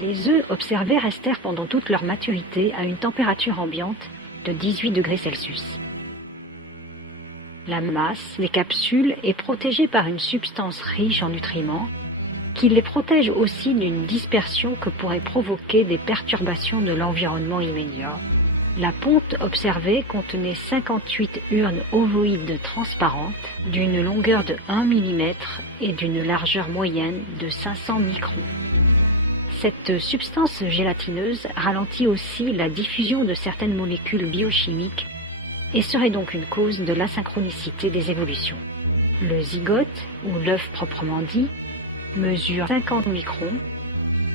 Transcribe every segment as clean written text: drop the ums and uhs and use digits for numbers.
Les œufs observés restèrent pendant toute leur maturité à une température ambiante de 18 degrés Celsius. La masse, les capsules, est protégée par une substance riche en nutriments qui les protège aussi d'une dispersion que pourraient provoquer des perturbations de l'environnement immédiat. La ponte observée contenait 58 urnes ovoïdes transparentes d'une longueur de 1 mm et d'une largeur moyenne de 500 microns. Cette substance gélatineuse ralentit aussi la diffusion de certaines molécules biochimiques et serait donc une cause de l'asynchronicité des évolutions. Le zygote, ou l'œuf proprement dit, mesure 50 microns,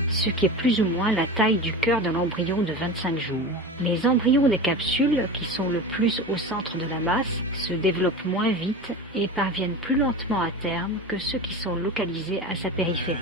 ce qui est plus ou moins la taille du cœur de l'embryon de 25 jours. Les embryons des capsules, qui sont le plus au centre de la masse, se développent moins vite et parviennent plus lentement à terme que ceux qui sont localisés à sa périphérie.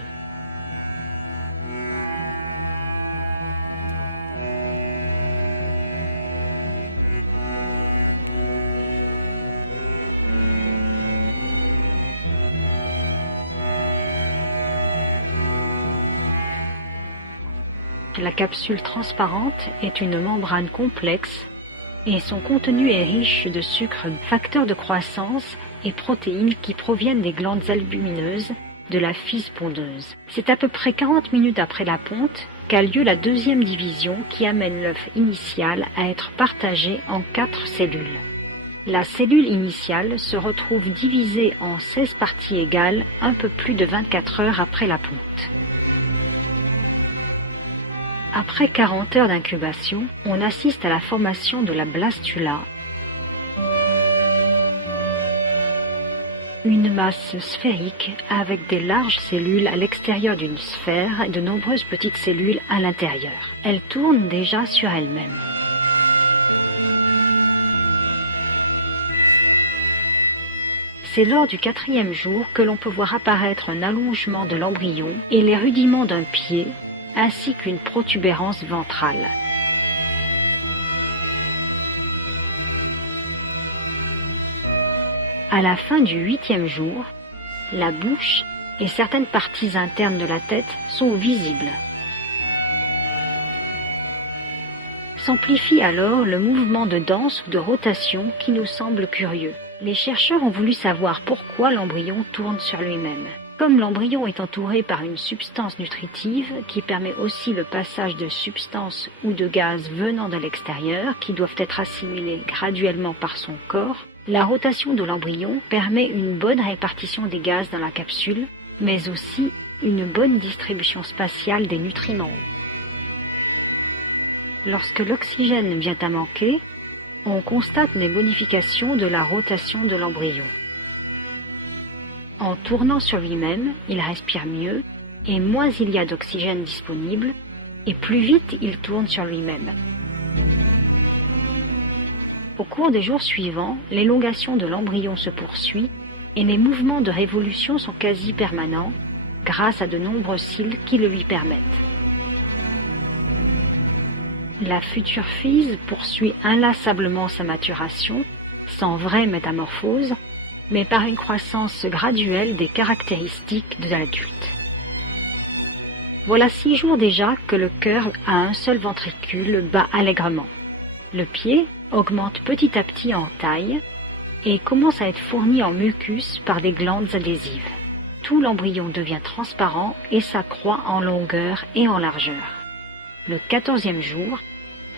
La capsule transparente est une membrane complexe et son contenu est riche de sucres, facteurs de croissance et protéines qui proviennent des glandes albumineuses de la fise pondeuse. C'est à peu près 40 minutes après la ponte qu'a lieu la deuxième division qui amène l'œuf initial à être partagé en 4 cellules. La cellule initiale se retrouve divisée en 16 parties égales un peu plus de 24 heures après la ponte. Après 40 heures d'incubation, on assiste à la formation de la blastula, une masse sphérique avec des larges cellules à l'extérieur d'une sphère et de nombreuses petites cellules à l'intérieur. Elle tourne déjà sur elle-même. C'est lors du 4e jour que l'on peut voir apparaître un allongement de l'embryon et les rudiments d'un pied, ainsi qu'une protubérance ventrale. À la fin du 8e jour, la bouche et certaines parties internes de la tête sont visibles. S'amplifie alors le mouvement de danse ou de rotation qui nous semble curieux. Les chercheurs ont voulu savoir pourquoi l'embryon tourne sur lui-même. Comme l'embryon est entouré par une substance nutritive qui permet aussi le passage de substances ou de gaz venant de l'extérieur qui doivent être assimilés graduellement par son corps, la rotation de l'embryon permet une bonne répartition des gaz dans la capsule, mais aussi une bonne distribution spatiale des nutriments. Lorsque l'oxygène vient à manquer, on constate des modifications de la rotation de l'embryon. En tournant sur lui-même, il respire mieux, et moins il y a d'oxygène disponible, et plus vite il tourne sur lui-même. Au cours des jours suivants, l'élongation de l'embryon se poursuit, et les mouvements de révolution sont quasi permanents, grâce à de nombreux cils qui le lui permettent. La future fise poursuit inlassablement sa maturation, sans vraie métamorphose, mais par une croissance graduelle des caractéristiques de l'adulte. Voilà 6 jours déjà que le cœur à un seul ventricule bat allègrement. Le pied augmente petit à petit en taille et commence à être fourni en mucus par des glandes adhésives. Tout l'embryon devient transparent et s'accroît en longueur et en largeur. Le 14e jour,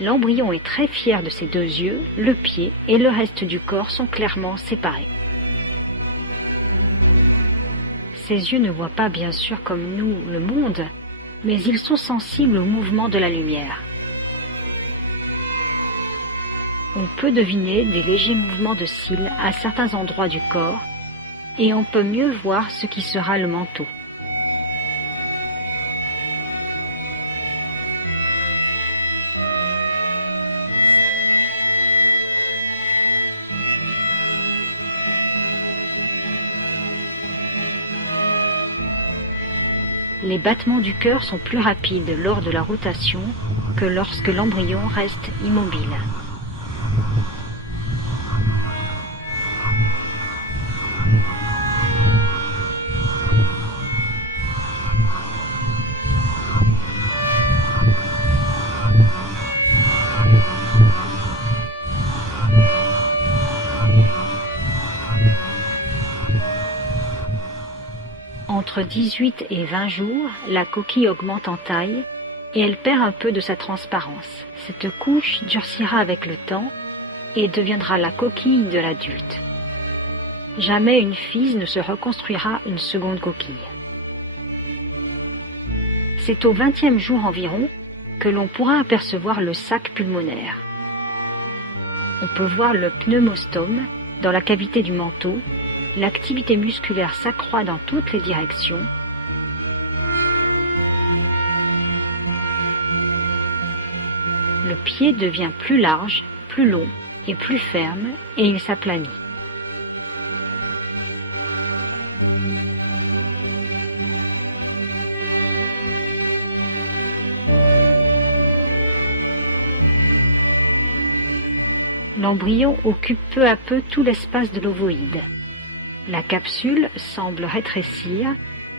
l'embryon est très fier de ses 2 yeux, le pied et le reste du corps sont clairement séparés. Ses yeux ne voient pas bien sûr comme nous le monde, mais ils sont sensibles au mouvement de la lumière. On peut deviner des légers mouvements de cils à certains endroits du corps, et on peut mieux voir ce qui sera le manteau. Les battements du cœur sont plus rapides lors de la rotation que lorsque l'embryon reste immobile. Entre 18 et 20 jours, la coquille augmente en taille et elle perd un peu de sa transparence. Cette couche durcira avec le temps et deviendra la coquille de l'adulte. Jamais une FISE ne se reconstruira une seconde coquille. C'est au 20e jour environ que l'on pourra apercevoir le sac pulmonaire. On peut voir le pneumostome dans la cavité du manteau, l'activité musculaire s'accroît dans toutes les directions. Le pied devient plus large, plus long et plus ferme et il s'aplanit. L'embryon occupe peu à peu tout l'espace de l'ovoïde. La capsule semble rétrécir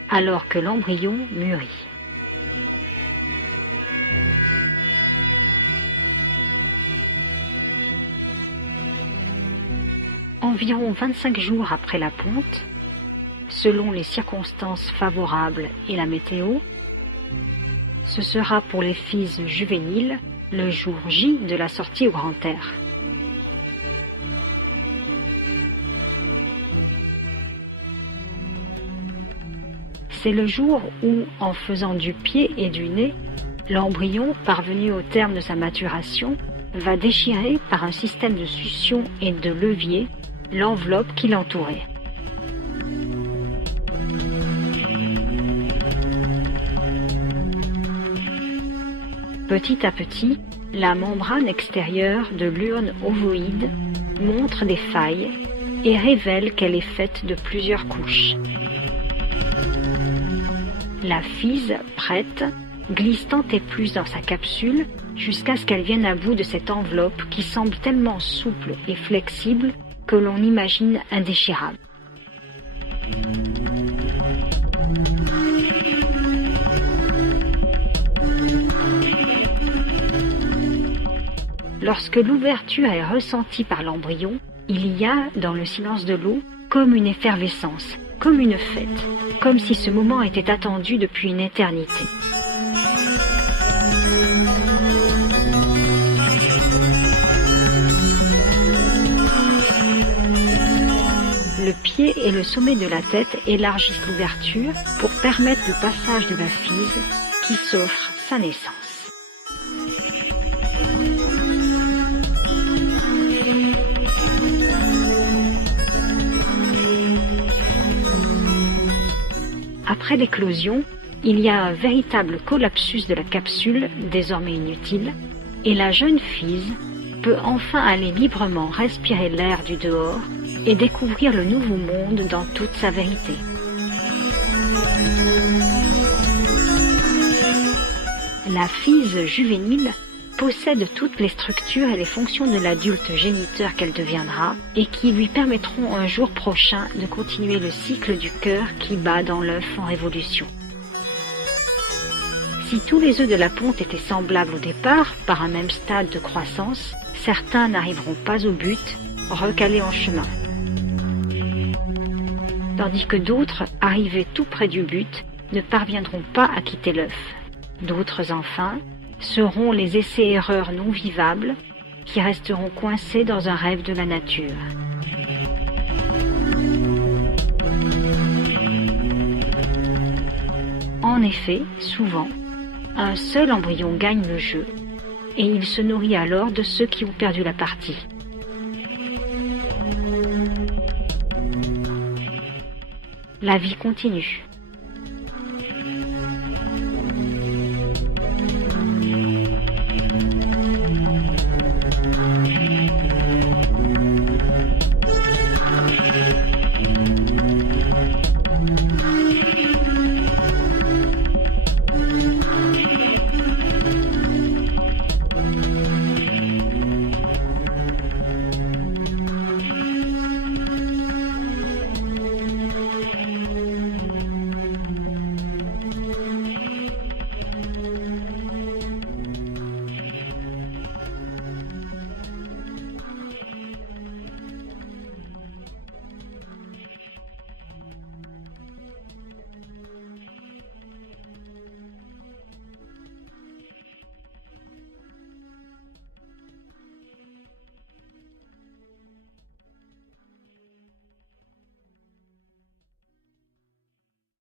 alors que l'embryon mûrit. Environ 25 jours après la ponte, selon les circonstances favorables et la météo, ce sera pour les FISE juvéniles le jour J de la sortie au grand air. C'est le jour où, en faisant du pied et du nez, l'embryon, parvenu au terme de sa maturation, va déchirer par un système de succion et de levier l'enveloppe qui l'entourait. Petit à petit, la membrane extérieure de l'urne ovoïde montre des failles et révèle qu'elle est faite de plusieurs couches. La FISE prête glisse tant et plus dans sa capsule jusqu'à ce qu'elle vienne à bout de cette enveloppe qui semble tellement souple et flexible que l'on imagine indéchirable. Lorsque l'ouverture est ressentie par l'embryon, il y a, dans le silence de l'eau, comme une effervescence, comme une fête, comme si ce moment était attendu depuis une éternité. Le pied et le sommet de la tête élargissent l'ouverture pour permettre le passage de la FISE qui s'offre sa naissance. Après l'éclosion, il y a un véritable collapsus de la capsule, désormais inutile, et la jeune FISE peut enfin aller librement respirer l'air du dehors et découvrir le nouveau monde dans toute sa vérité. La FISE juvénile possède toutes les structures et les fonctions de l'adulte géniteur qu'elle deviendra et qui lui permettront un jour prochain de continuer le cycle du cœur qui bat dans l'œuf en révolution. Si tous les œufs de la ponte étaient semblables au départ, par un même stade de croissance, certains n'arriveront pas au but, recalés en chemin. Tandis que d'autres, arrivés tout près du but, ne parviendront pas à quitter l'œuf. D'autres, enfin, seront les essais-erreurs non vivables qui resteront coincés dans un rêve de la nature. En effet, souvent, un seul embryon gagne le jeu et il se nourrit alors de ceux qui ont perdu la partie. La vie continue.